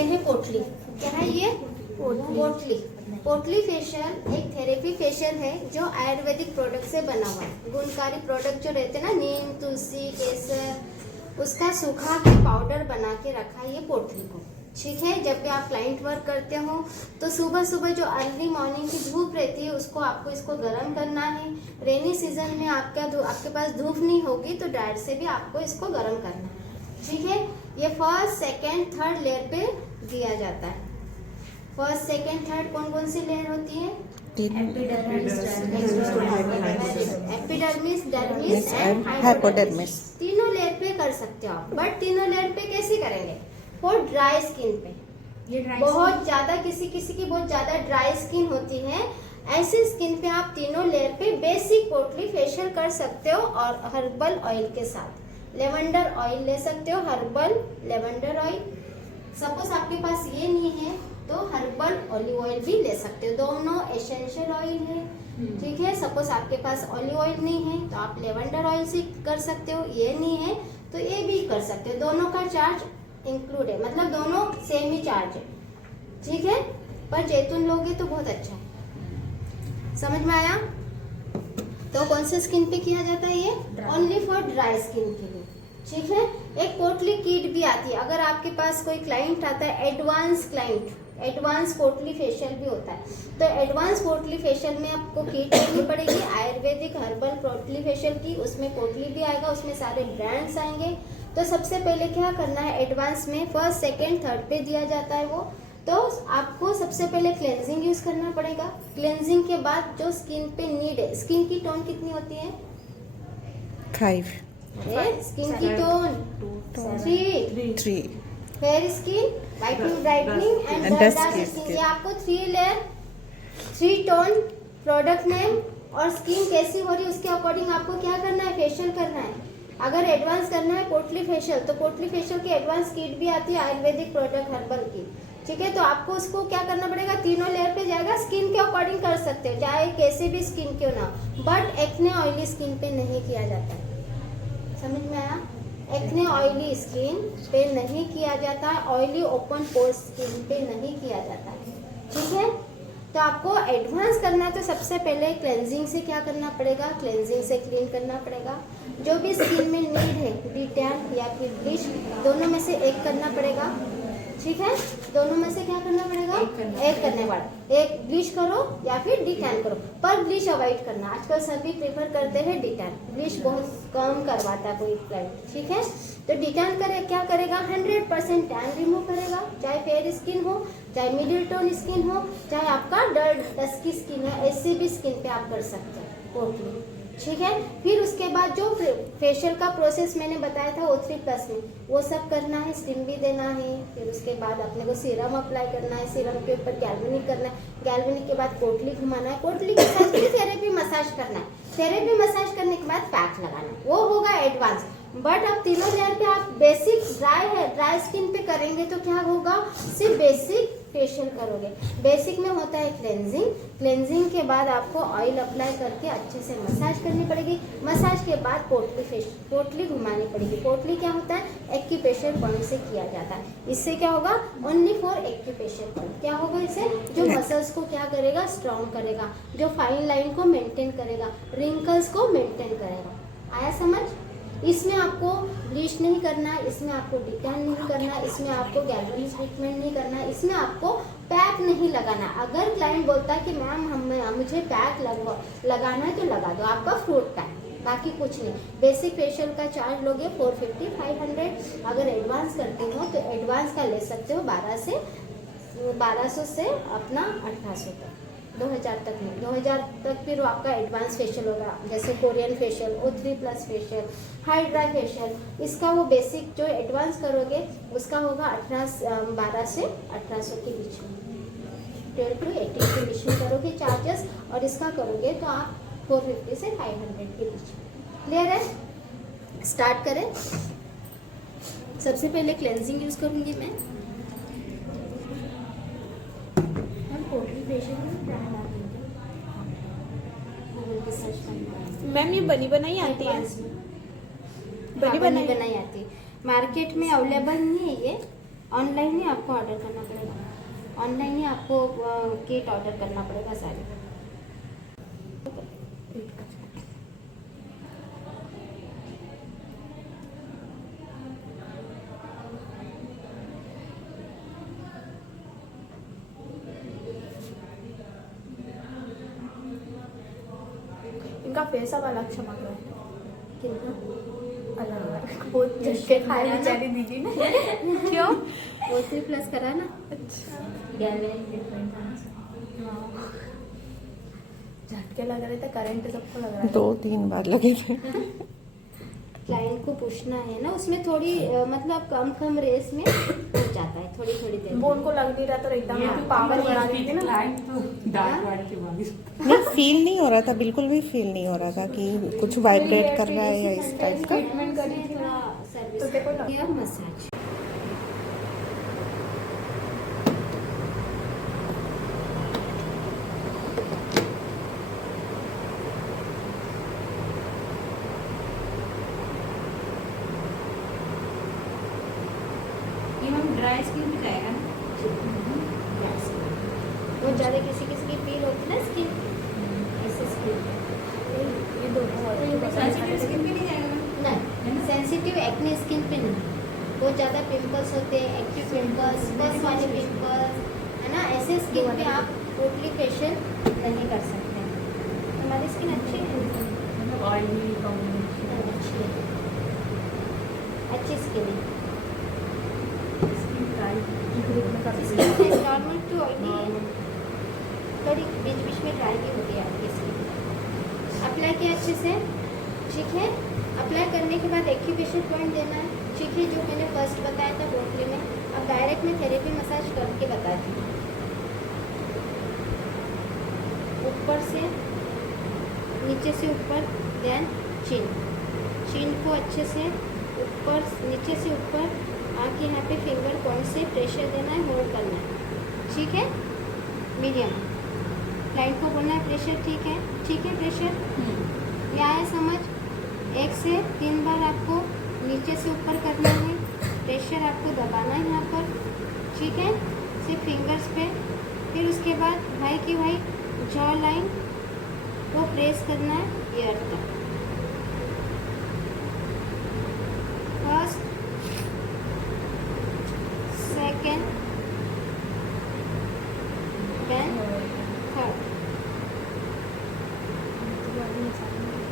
ये है पोटली। क्या है ये? पोटली। पोटली फेशियल एक थेरेपी फेशियल है जो आयुर्वेदिक प्रोडक्ट से बना हुआ है। गुणकारी प्रोडक्ट जो रहते हैं ना, नीम, तुलसी, केसर, उसका सूखा के पाउडर बना के रखा है ये पोटली को। ठीक है, जब भी आप क्लाइंट वर्क करते हो तो सुबह सुबह जो अर्ली मॉर्निंग की धूप रहती है उसको आपको इसको गर्म करना है। रेनी सीजन में आपके पास धूप नहीं होगी तो ड्रायर से भी आपको इसको गर्म करना है। ठीक है, ये फर्स्ट, सेकेंड, थर्ड लेयर पे दिया जाता है। फर्स्ट, सेकेंड, थर्ड कौन कौन सी लेयर होती है? Epidermis, dermis and hypodermis. तीनों लेयर पे कर सकते हो आप, बट तीनों लेयर पे कैसे करेंगे? फॉर ड्राई स्किन पे। ये बहुत ज्यादा किसी की बहुत ज्यादा ड्राई स्किन होती है, ऐसी स्किन पे आप तीनों लेयर पे बेसिक पोटली फेशियल कर सकते हो। और हर्बल ऑयल के साथ लेवेंडर ऑयल ले सकते हो, हर्बल लेवेंडर ऑयल। सपोज आपके पास ये नहीं है तो हर्बल ऑलिव ऑयल भी ले सकते हो, दोनों एसेंशियल ऑयल है। ठीक है, सपोज आपके पास ऑलिव ऑयल नहीं है तो आप लेवेंडर ऑयल से कर सकते हो, ये नहीं है तो ये भी कर सकते हो। दोनों का चार्ज इंक्लूड है, मतलब दोनों सेम ही चार्ज है। ठीक है, पर जैतून लोगे तो बहुत अच्छा है। समझ में आया? तो कौन से स्किन पे किया जाता है ये? ओनली फॉर ड्राई स्किन के लिए। ठीक है, एक पोटली किट भी आती है। अगर आपके पास कोई क्लाइंट आता है एडवांस क्लाइंट, एडवांस पोटली फेशियल भी होता है, तो एडवांस पोटली फेशियल में आपको किट लेनी पड़ेगी आयुर्वेदिक हर्बल पोटली फेशियल की। उसमें पोटली भी आएगा, उसमें सारे ब्रांड्स आएंगे। तो सबसे पहले क्या करना है, एडवांस में फर्स्ट, सेकेंड, थर्ड पे दिया जाता है वो। तो आपको सबसे पहले क्लेंजिंग यूज करना पड़ेगा। क्लेंजिंग के बाद जो स्किन पे नीड है, स्किन की टोन कितनी होती है? 5 स्किन की tone 3 fair skin, whitening, brightening and dark skin. ये आपको 3 लेयर, 3 टोन, प्रोडक्ट नेम और स्किन कैसी हो रही है उसके अकॉर्डिंग आपको क्या करना है, फेशियल करना है। अगर एडवांस करना है पोटली फेशियल तो पोटली फेशियल की एडवांस किट भी आती है आयुर्वेदिक प्रोडक्ट हर्बल की। ठीक है, तो आपको उसको क्या करना पड़ेगा, तीनों लेयर पे जाएगा। स्किन के अकॉर्डिंग कर सकते हो, चाहे कैसे भी स्किन क्यों ना, बट एक्ने ऑयली स्किन पे नहीं किया जाता है। समझ में आया? एक्ने ऑयली स्किन पे नहीं किया जाता है, ऑयली ओपन पोर्स स्किन पे नहीं किया जाता है। ठीक है, तो आपको एडवांस करना है तो सबसे पहले क्लेंजिंग से क्या करना पड़ेगा, क्लेंजिंग से क्लीन करना पड़ेगा। जो भी स्किन में नीड है, डिटैन या फिर ब्लीच, दोनों में से एक करना पड़ेगा। ठीक है, दोनों में से क्या करना पड़ेगा, एक करने वाला। एक ब्लीच करो या फिर डिटैन करो, पर ब्लीच अवॉइड करना। आजकल सभी प्रेफर करते हैं डिटैन, ब्लीच बहुत कम करवाता है कोई क्लाइंट। ठीक है, तो डिटैन करे क्या करेगा, 100% टैन रिमूव करेगा, चाहे फेयर स्किन हो, चाहे मिडिल टोन स्किन हो, चाहे आपका डस्की स्किन है, ऐसे भी स्किन पे आप कर सकते हैं पोटली। ठीक है, फिर उसके बाद जो फेशियल का प्रोसेस मैंने बताया था O3+ में, वो सब करना है, स्टीम भी देना है। फिर उसके बाद अपने को सीरम अप्लाई करना है, सीरम के ऊपर गैल्वेनिक करना है, गैल्वेनिक के बाद पोटली घुमाना है, पोटली के साथ फिर थेरेपी मसाज करना है, थेरेपी मसाज करने के बाद पैक लगाना है, वो होगा एडवांस। बट अब तीनों लेयर पे आप बेसिक ड्राई है, ड्राई स्किन पे करेंगे तो क्या होगा, सिर्फ बेसिक फेशियल करोगे। बेसिक में होता है क्लेंजिंग, क्लेंजिंग के बाद आपको ऑयल अप्लाई करके अच्छे से मसाज करनी पड़ेगी। मसाज के बाद पोटली घुमानी पड़ेगी। पोटली क्या होता है, एक्यूप्रेशर पॉइंट से किया जाता है। इससे क्या होगा, ओनली फॉर एक्यूप्रेशर पॉइंट। क्या होगा इससे, जो मसल्स को क्या करेगा, स्ट्रॉन्ग करेगा, जो फाइन लाइन को मेंटेन करेगा, रिंकल्स को मेंटेन करेगा। आया समझ? इसमें आपको ब्लीच नहीं करना है, इसमें आपको डिटैन नहीं करना है, इसमें आपको गैल्वेनिक ट्रीटमेंट नहीं करना है, इसमें आपको पैक नहीं लगाना। अगर क्लाइंट बोलता है कि मैम मुझे पैक लगाना है तो लगा दो, आपका फ्रूट पैक, बाकी कुछ नहीं। बेसिक फेशियल का चार्ज लोगे 450 500। अगर एडवांस करते हो तो एडवांस का ले सकते हो 1200 से अपना 1800 तक, 2000 तक नहीं, 2000 तक फिर आपका एडवांस फेशियल होगा, जैसे Korean facial, O3+ facial, hydra facial. इसका वो बेसिक जो एडवांस करोगे उसका होगा 12 से 1800 के बीच में, 12 to 18 के बीच में करोगे चार्जेस, और इसका करोगे तो आप 450 से 500 के बीच में। क्लियर है? स्टार्ट करें। सबसे पहले क्लेंजिंग यूज करूंगी मैं। मैम ये बनी बनाई आती है? बनी बनाई आती है, मार्केट में अवेलेबल नहीं है ये, ऑनलाइन ही आपको ऑर्डर करना पड़ेगा, ऑनलाइन ही आपको किट ऑर्डर करना पड़ेगा सारी। इनका फेस अब अलग चमक रहा है। कितना अलग बहुत झटके खाए बेचारी दीदी ने। क्यों? वो 3+ करा ना। अच्छा झटके लग रहे थे, करंट सबको लग रहा है। 2-3 बार लगे थे। क्लाइंट को पूछना है ना, उसमें थोड़ी मतलब कम रेस में हो जाता है, थोड़ी देर में। वो उनको लग नहीं रहा था, एकदम पावर बढ़ा दी थी ना। नहीं फील नहीं हो रहा था, बिल्कुल भी फील नहीं हो रहा था कि कुछ वाइब्रेट कर रहा है या इस टाइप का। ट्रीटमेंट करी थी ना, सर्विस तो देखो ना। किया मसाज। ड्राई स्किन भी जाएगा ना, बहुत ज़्यादा किसी की पील होती है ना स्किन, ऐसे स्किन ये दोनों सेंसिटिव स्किन पे नहीं जाएगा ना, सेंसिटिव एक्ने स्किन पे नहीं, बहुत ज़्यादा पिंपल्स होते हैं, एक्टिव पिंपल्स, बस वाले पिंपल्स है ना, ऐसे स्किन पे आप टोटली फेशियल नहीं कर सकते। हमारी स्किन अच्छी है, मतलब ऑयली कॉम्बिनेशन अच्छी है, अच्छी स्किन है। नॉर्मल टू ऑयली है, थोड़ी बीच में ड्राई भी होती है आपकी स्किन। अप्लाई किया अच्छे से, ठीक है। अप्लाई करने के बाद एक्यूप्रेशर पॉइंट देना है, ठीक है, जो मैंने फर्स्ट बताया था बोटली में। अब डायरेक्ट में थेरेपी मसाज करके बताती हूँ। ऊपर से नीचे से ऊपर, देन चिन को अच्छे से ऊपर नीचे से ऊपर आके यहाँ पे फिंगर पॉइंट से प्रेशर देना है, होल्ड करना है, ठीक है, मीडियम। क्लाइंट को बोलना है प्रेशर ठीक है प्रेशर क्या है समझ। 1 से 3 बार आपको नीचे से ऊपर करना है, प्रेशर आपको दबाना है यहाँ पर, ठीक है, सिर्फ फिंगर्स पे। फिर उसके बाद भाई की भाई जॉ लाइन को प्रेस करना है ईयर तक। फर्स्ट, सेकेंड, देन थर्ड,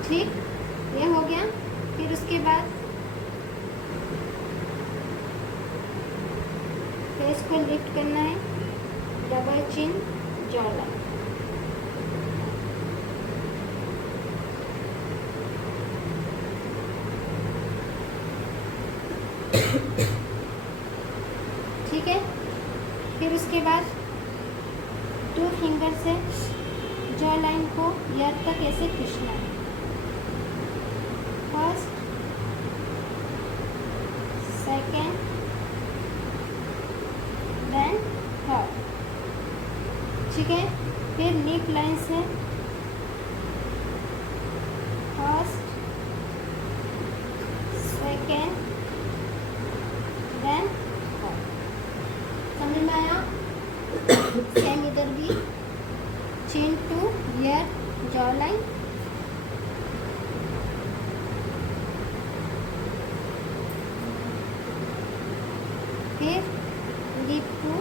ठीक, ये हो गया। फिर उसके बाद फेस को लिफ्ट करना है, डबल चिन, जॉ लाइन। ठीक है। फिर उसके बाद 2 फिंगर से जॉ लाइन को ईयर तक ऐसे खींचना है। फर्स्ट, सेकेंड, देन थर्ड, ठीक है। फिर लिप लाइन से फर्स्ट, सेकेंड, देन थर्ड। समझ में आया? सेम इधर भी, chin to ear, jaw line, फिर लिप टू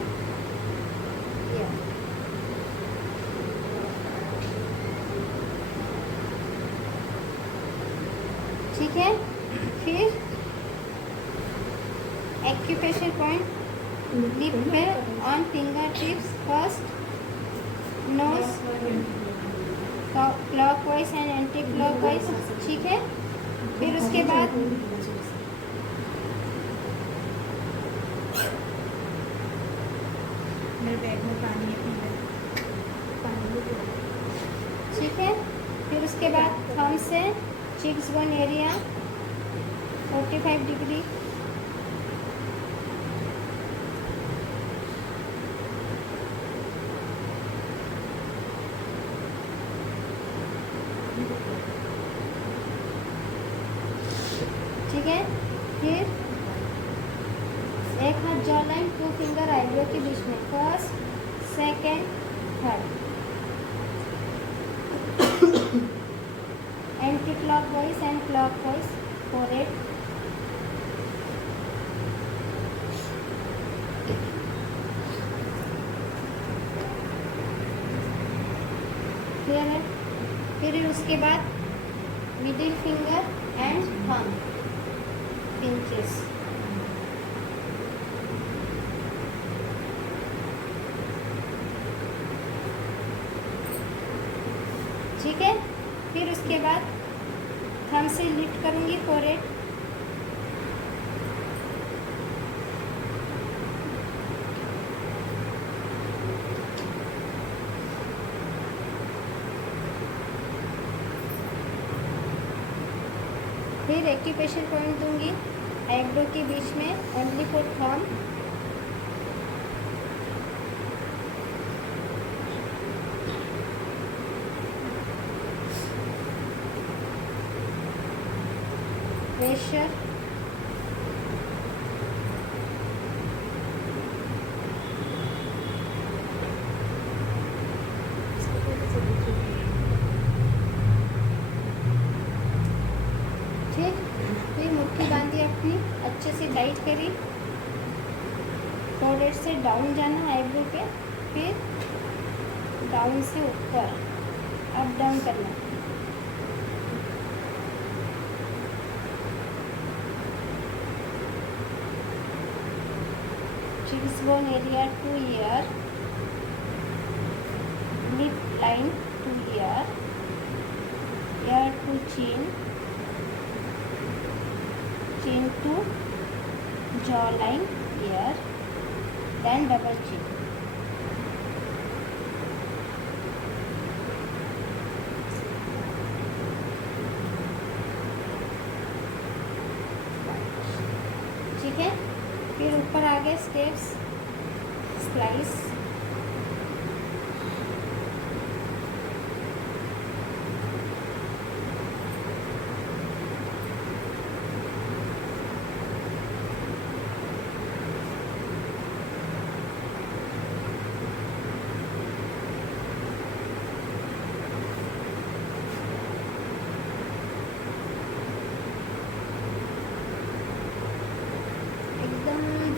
ईयर, ठीक है। फिर एक्यूप्रेशर पॉइंट लिप पे on finger tips, first nose clockwise and anti clockwise, ठीक है। फिर उसके बाद मेरे बैग में पानी है, ठीक है। फिर उसके बाद थंब से चिक्स बोन एरिया 45 डिग्री, ठीक है। फिर एक हाथ जॉ लाइन, 2 फिंगर आईब्रो के बीच में, first, second, third. Anti clockwise and clockwise, forehead. Clear है? फिर उसके बाद middle finger and thumb, pinches. ठीक है? फिर उसके बाद थंब से लिफ्ट करूंगी फोरहेड, फिर एक्यूप्रेशर पॉइंट दूंगी आईब्रो के बीच में, ओनली फॉर थंब। प्रेशर, ठीक। फिर मुट्ठी बांधी अपनी, अच्छे से टाइट करी, फोरहेड से डाउन जाना आईब्रो पे, फिर डाउन से ऊपर, अप डाउन करना। Cheeks bone area to ear, lip line to ear, ear to chin, chin to jawline here, then double chin. ठीक है? फिर ऊपर आगे स्टेप्स, स्लाइस,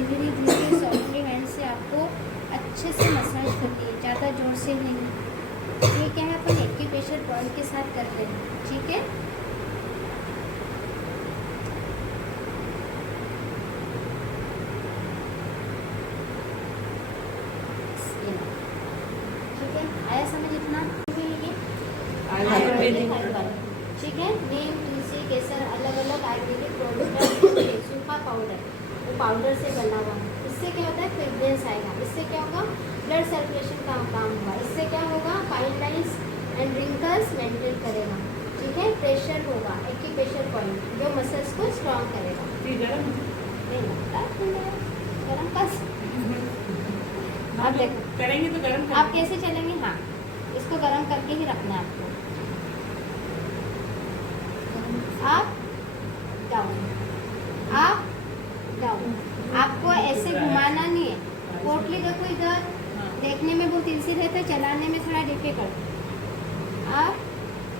धीरे धीरे सॉफ्टली हैंड से आपको अच्छे से मसाज करनी है, ज़्यादा जोर से नहीं। ये क्या है, अपन एक्यूप्रेशर पॉइंट के साथ करते हैं। ठीक है? ठीक है, आया समझ इतना? ठीक है। नीम, तुलसी, केसर, अलग अलग आयुर्वेदिक प्रोडक्ट, सूखा पाउडर, वो पाउडर से बना हुआ। इससे क्या होता है, फ्रेग्रेंस आएगा। इससे क्या होगा, ब्लड सर्कुलेशन का काम होगा। इससे क्या होगा, fine lines and wrinkles maintain करेगा। ठीक है? प्रेशर होगा, एक्यूप्रेशर पॉइंट, जो मसल्स को स्ट्रॉन्ग करेगा। नहीं लगता गरम का। आप देखो करेंगे तो गरम आप कैसे चलेंगे। हाँ, इसको गरम करके ही रखना है आपको। आप डाउन, आप डाउन, आपको ऐसे घुमाना नहीं है। पोटली देखो इधर, देखने में बहुत इजी रहता है, चलाने में थोड़ा डिफिकल्ट। आप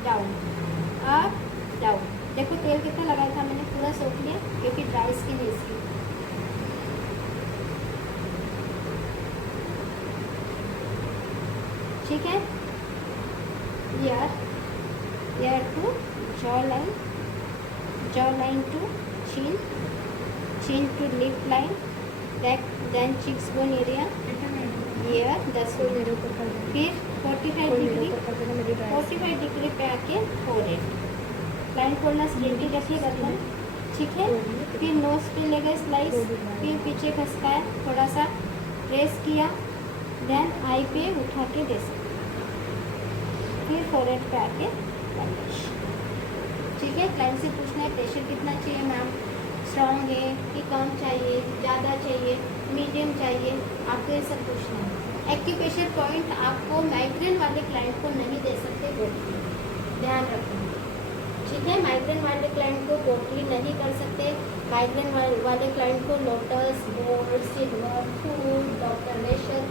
डाउन, आप डाउन। देखो तेल कितना लगाया था मैंने, पूरा सोख लिया, क्योंकि ड्राई स्किन है इसकी। ठीक है? Ear to jaw line, jaw line to chin, chin to lip line, then cheekbone area, here 10 फिर 45 डिग्री पे आके फोरहेड, लाइन खोलना स्ट्रेट रखिएगा गर्दन। ठीक है? फिर नोज पे लेगा स्लाइस, फिर पीछे खसकाया, थोड़ा सा प्रेस किया, देन आई पे उठा के दे सकते, फिर फोरहेड पे आके पॉलिश। ठीक है? क्लाइंट से पूछना है प्रेशर कितना चाहिए मैम, स्ट्रॉन्ग है कि कम चाहिए, ज़्यादा चाहिए, मीडियम चाहिए, आपको ये सब पूछना है। एक्यूप्रेशर पॉइंट आपको माइग्रेन वाले क्लाइंट को नहीं दे सकते पोटली, ध्यान रखना। ठीक है? माइग्रेन वाले क्लाइंट को पोटली नहीं कर सकते। माइग्रेन वाले क्लाइंट को लोटस, बोर, सिल्वर फूड डॉक्टर रेशल